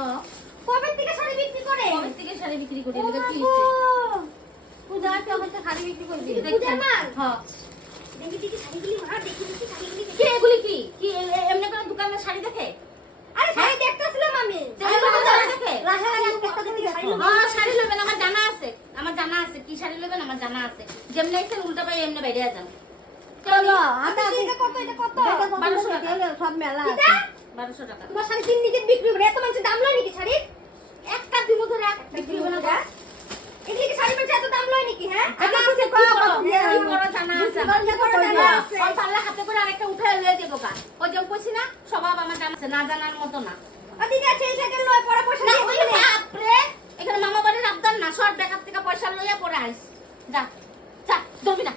হ্যাঁ কবে থেকে শাড়ি বিক্রি করে? কবে থেকে শাড়ি বিক্রি করি এটা কি হইছে পূজা তো হচ্ছে শাড়ি বিক্রি করে দিই পূজা মাল? হ্যাঁ দেখি দেখি শাড়িগুলি মা দেখি দেখি শাড়িগুলি কি এগুলি কি কি এমনি করে দোকানে শাড়ি দেখে আরে শাড়ি দেখতেছিলাম আমি শাড়ি দেখে হ্যাঁ শাড়ি লবেন আমার জানা আছে কি শাড়ি লবেন আমার জানা আছে যেমনি আইছে উল্টা পাই এমনি বাইরে যান চলো আচ্ছা এটা কত এটা কত? 1200 টাকা। সব মেলা আছে। এটা 1200 টাকা তোমার শাড়ি 3 নিকেট বিক্রি করে এত মানুষ দাম লয় নাকি শাড়ি? একটা দিব ধরে বিক্রি হবে না হ্যাঁ? এগুলি কি শাড়ি পেছনে এত দাম লয় নাকি হ্যাঁ? জানা আছে কি করো জানা আছে জানা আছে। ওই পাল্লা হাতে করে আরেকটা উঠায় লয়ে দেবো কা ওই যে কইছি না স্বভাব আমার জানা আছে না জানার মতো না ঠিক আছে এই সাইকেল লয় পরে পয়সা না দিয়ে ওই দিবে। বাপরে এখানে মামা বাড়ির আবদার না শর্ট ব্যাকআপ থেকে পয়সা লইয়া পরে আইস যা যা ধরবি না